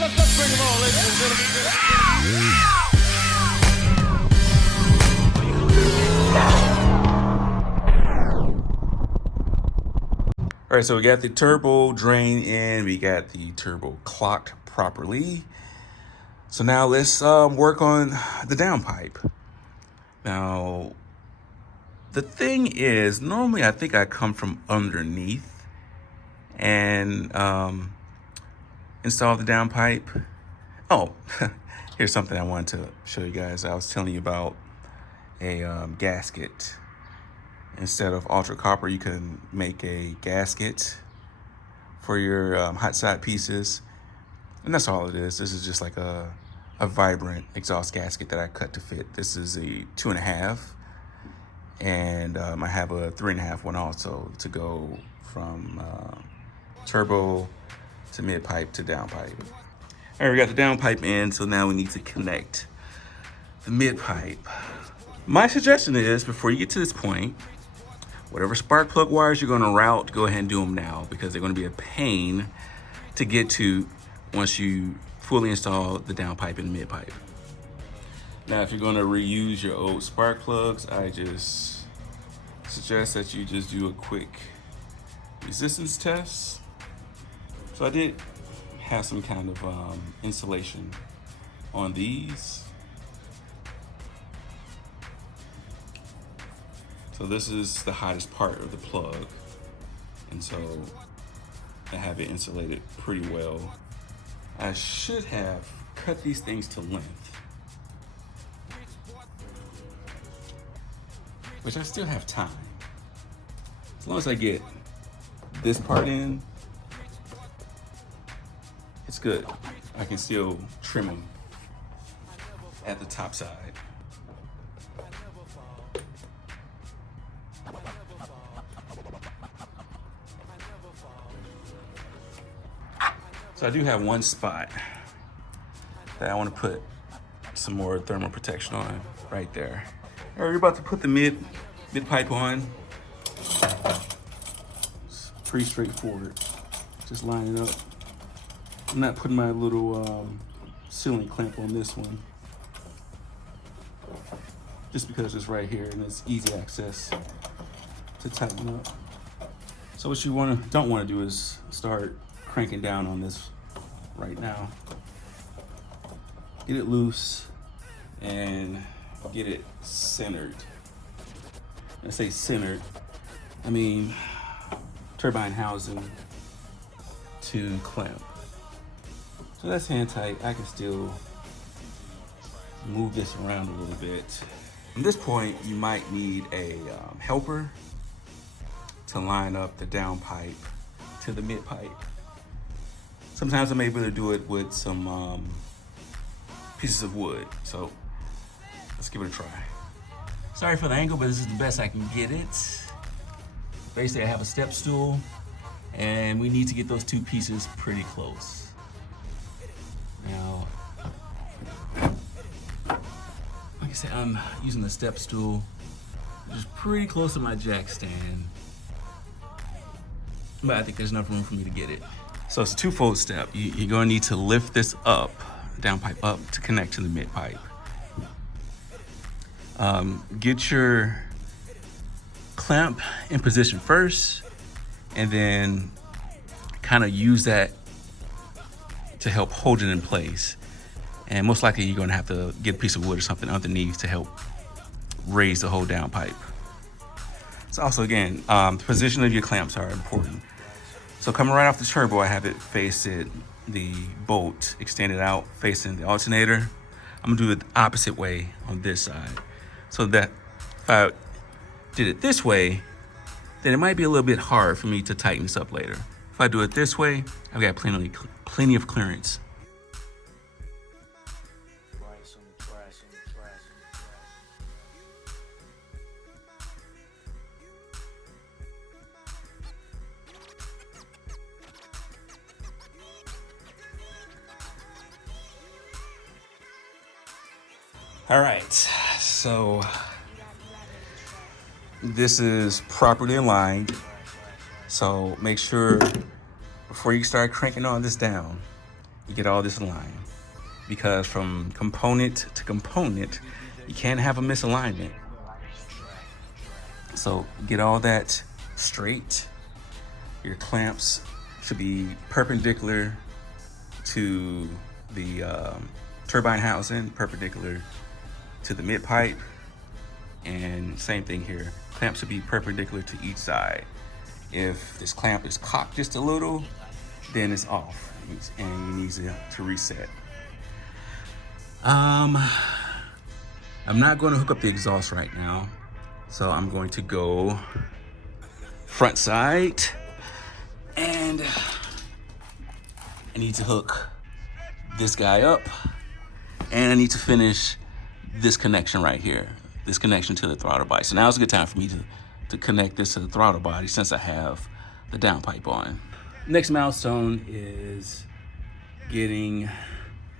Let's bring them on, ladies and gentlemen. All right, so we got the turbo drain in, we got the turbo clocked properly. So now let's work on the downpipe. Now, the thing is, normally I think I come from underneath and install the downpipe. Oh, here's something I wanted to show you guys. I was telling you about a gasket. Instead of ultra copper, you can make a gasket for your hot side pieces. And that's all it is. This is just like a vibrant exhaust gasket that I cut to fit. This is a 2.5. And I have a 3.5 one also to go from turbo to mid pipe to downpipe. All right, we got the downpipe in, so now we need to connect the mid pipe. My suggestion is, before you get to this point, whatever spark plug wires you're gonna route, go ahead and do them now, because they're gonna be a pain to get to once you fully install the downpipe and the mid pipe. Now, if you're gonna reuse your old spark plugs, I just suggest that you just do a quick resistance test. So I did have some kind of insulation on these. So this is the hottest part of the plug. And so I have it insulated pretty well. I should have cut these things to length, which I still have time. As long as I get this part in, it's good. I can still trim them at the top side. So I do have one spot that I want to put some more thermal protection on right there. All right, we're about to put the mid pipe on. It's pretty straightforward. Just line it up. I'm not putting my little sealing clamp on this one, just because it's right here and it's easy access to tighten up. So what you don't want to do is start cranking down on this right now. Get it loose and get it centered. When I say centered, I mean turbine housing to clamp. So that's hand tight. I can still move this around a little bit. At this point, you might need a helper to line up the downpipe to the mid pipe. Sometimes I'm able to do it with some pieces of wood. So let's give it a try. Sorry for the angle, but this is the best I can get it. Basically, I have a step stool and we need to get those two pieces pretty close. Now, like I said, I'm using the step stool, which is pretty close to my jack stand, but I think there's enough room for me to get it. So it's a twofold step. You're gonna need to lift this up, downpipe up, to connect to the mid pipe. Get your clamp in position first, and then kind of use that to help hold it in place. And most likely you're gonna have to get a piece of wood or something underneath to help raise the whole downpipe. So also again, the position of your clamps are important. So coming right off the turbo, I have it facing the bolt extended out, facing the alternator. I'm gonna do it the opposite way on this side. So that if I did it this way, then it might be a little bit hard for me to tighten this up later. If I do it this way, I've got plenty of clearance. All right, so this is properly aligned. So make sure before you start cranking all this down, you get all this aligned, because from component to component, you can't have a misalignment. So get all that straight. Your clamps should be perpendicular to the turbine housing, perpendicular to the mid pipe, and same thing here. Clamps should be perpendicular to each side. If this clamp is cocked just a little, then it's off and you need to reset. I'm not going to hook up the exhaust right now, so I'm going to go front side, and I need to hook this guy up, and I need to finish this connection right here, this connection to the throttle body. So now's a good time for me to connect this to the throttle body since I have the downpipe on. Next milestone is getting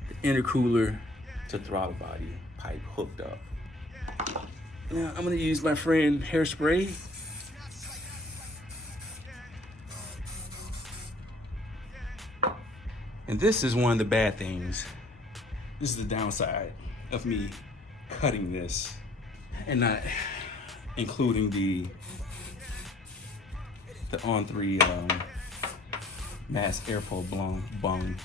the intercooler to throttle body pipe hooked up. Now I'm gonna use my friend hairspray. And this is one of the bad things. This is the downside of me cutting this and not including the On3 mass air flow bung.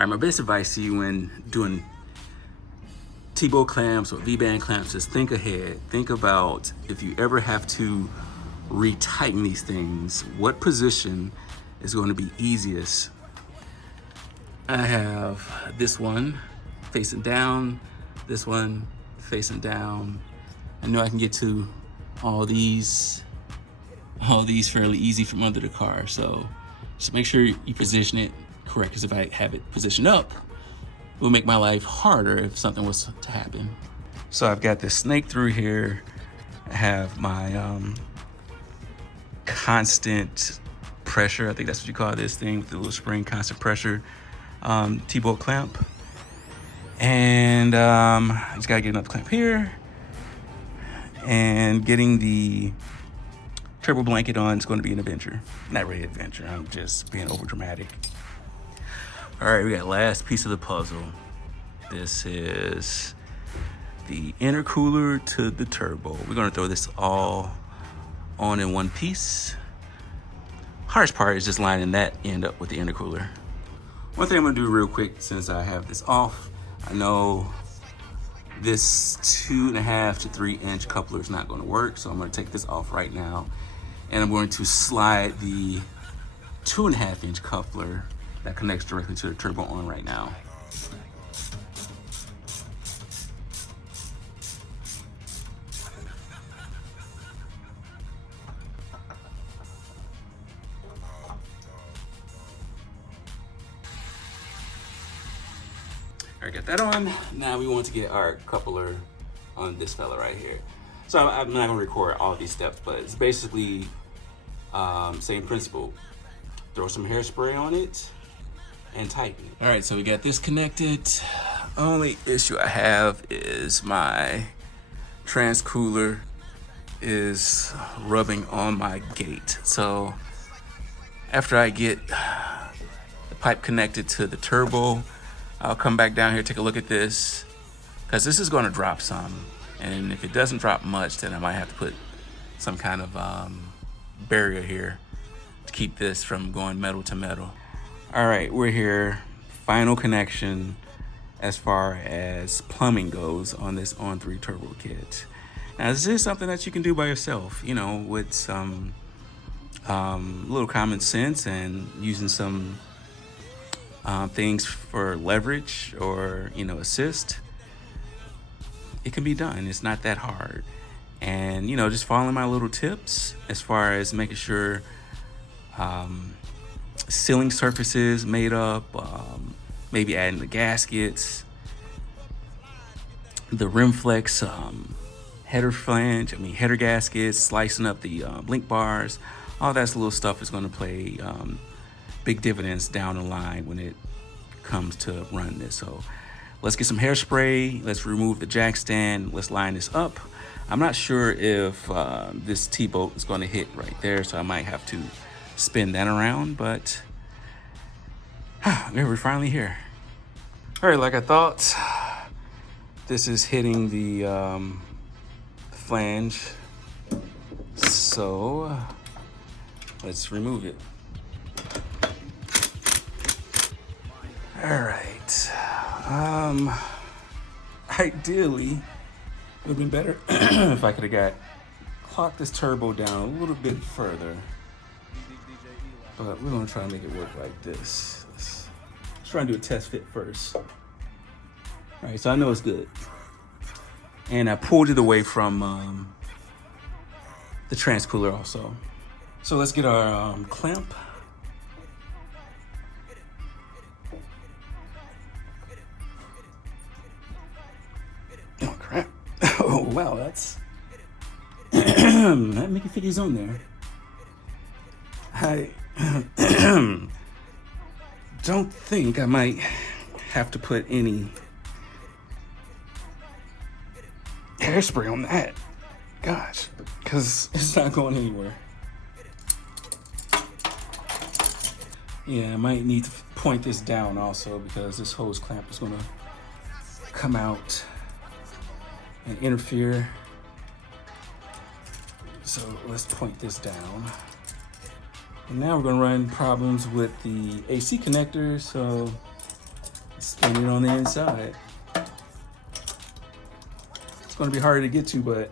All right, my best advice to you when doing T-bolt clamps or V-band clamps is think ahead. Think about if you ever have to retighten these things, what position is going to be easiest. I have this one facing down, this one facing down. I know I can get to all these fairly easy from under the car, so just make sure you position it correct, because if I have it positioned up, it will make my life harder if something was to happen. So I've got this snake through here. I have my constant pressure, I think that's what you call this thing, with the little spring constant pressure T-bolt clamp. And I just gotta get another clamp here. And getting the turbo blanket on is going to be an adventure. Not really an adventure, I'm just being over dramatic. All right, we got last piece of the puzzle. This is the intercooler to the turbo. We're gonna throw this all on in one piece. Hardest part is just lining that end up with the intercooler. One thing I'm gonna do real quick since I have this off, I know this 2.5 to 3 inch coupler is not gonna work, so I'm gonna take this off right now, and I'm going to slide the 2.5 inch coupler that connects directly to the turbo on right now. All right, got that on. Now we want to get our coupler on this fella right here. So I'm not gonna record all these steps, but it's basically same principle. Throw some hairspray on it and tighten it. All right, so we got this connected. Only issue I have is my trans cooler is rubbing on my gate. So after I get the pipe connected to the turbo, I'll come back down here, take a look at this, because this is going to drop some. And if it doesn't drop much, then I might have to put some kind of barrier here to keep this from going metal to metal. All right, we're here. Final connection as far as plumbing goes on this On3 turbo kit. Now, this is something that you can do by yourself, you know, with some little common sense and using some things for leverage or, you know, assist. It can be done. It's not that hard. And, you know, just following my little tips as far as making sure sealing surfaces made up, maybe adding the gaskets, the rim flex, header gaskets, slicing up the blink bars. All that little stuff is going to play big dividends down the line when it comes to run this. So let's get some hairspray. Let's remove the jack stand. Let's line this up. I'm not sure if this T-bolt is going to hit right there, so I might have to spin that around, but we're finally here. All right, like I thought, this is hitting the flange. So let's remove it. All right. Ideally, it would have been better if I could have clocked this turbo down a little bit further. But we're gonna try to make it work like this. Let's try and do a test fit first. All right, so I know it's good. And I pulled it away from the transcooler also. So let's get our clamp. Oh crap. Oh wow, that's that making figures on there. I don't think I might have to put any hairspray on that. Gosh, because it's not going anywhere. Yeah, I might need to point this down also because this hose clamp is going to come out and interfere. So let's point this down. And now we're going to run problems with the AC connector, so spin it on the inside. It's going to be harder to get to, but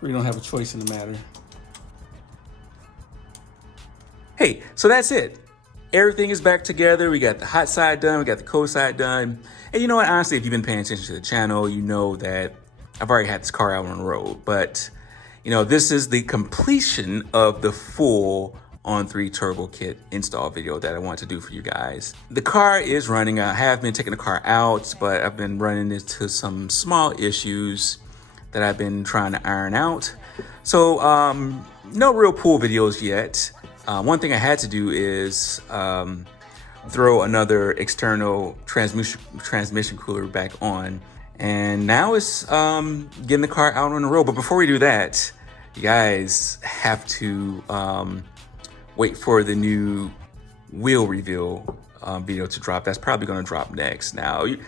we don't have a choice in the matter. Hey, so that's it. Everything is back together. We got the hot side done. We got the cold side done. And you know what? Honestly, if you've been paying attention to the channel, you know that I've already had this car out on the road. But, you know, this is the completion of the full On3 turbo kit install video that I want to do for you guys. The car is running. I have been taking the car out, but I've been running into some small issues that I've been trying to iron out. So no real pool videos yet. One thing I had to do is throw another external transmission cooler back on. And now it's getting the car out on the road. But before we do that, you guys have to wait for the new wheel reveal video to drop. That's probably going to drop next. Now, like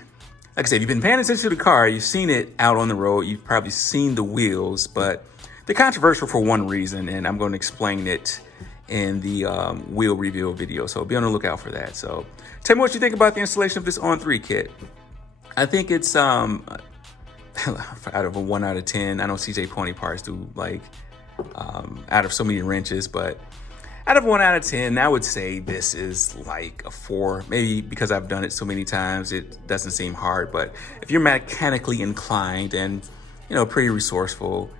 I said, if you've been paying attention to the car, you've seen it out on the road. You've probably seen the wheels, but they're controversial for one reason, and I'm going to explain it in the wheel reveal video. So be on the lookout for that. So tell me what you think about the installation of this On3 kit. I think it's out of a 1 out of 10. I know CJ Pony Parts do like out of so many wrenches, but out of 1 out of 10, I would say this is like a 4. Maybe because I've done it so many times, it doesn't seem hard. But if you're mechanically inclined and, you know, pretty resourceful,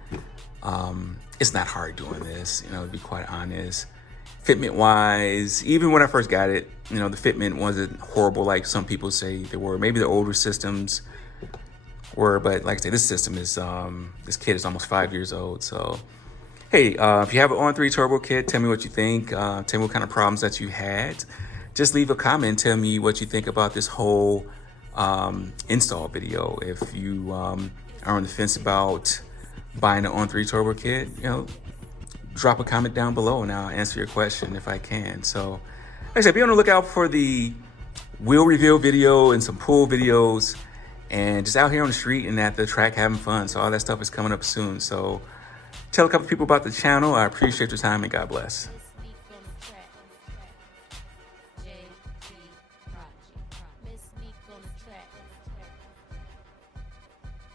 it's not hard doing this, you know, to be quite honest. Fitment wise, even when I first got it, you know, the fitment wasn't horrible like some people say they were. Maybe the older systems were, but like I say, this system is, this kit is almost 5 years old. So, hey, if you have an On3 turbo kit, tell me what you think. Tell me what kind of problems that you had. Just leave a comment. Tell me what you think about this whole install video. If you are on the fence about buying an On3 turbo kit, you know, drop a comment down below and I'll answer your question if I can. So, like I said, be on the lookout for the wheel reveal video and some pull videos. and just out here on the street and at the track having fun. So all that stuff is coming up soon. So tell a couple people about the channel. I appreciate your time and God bless.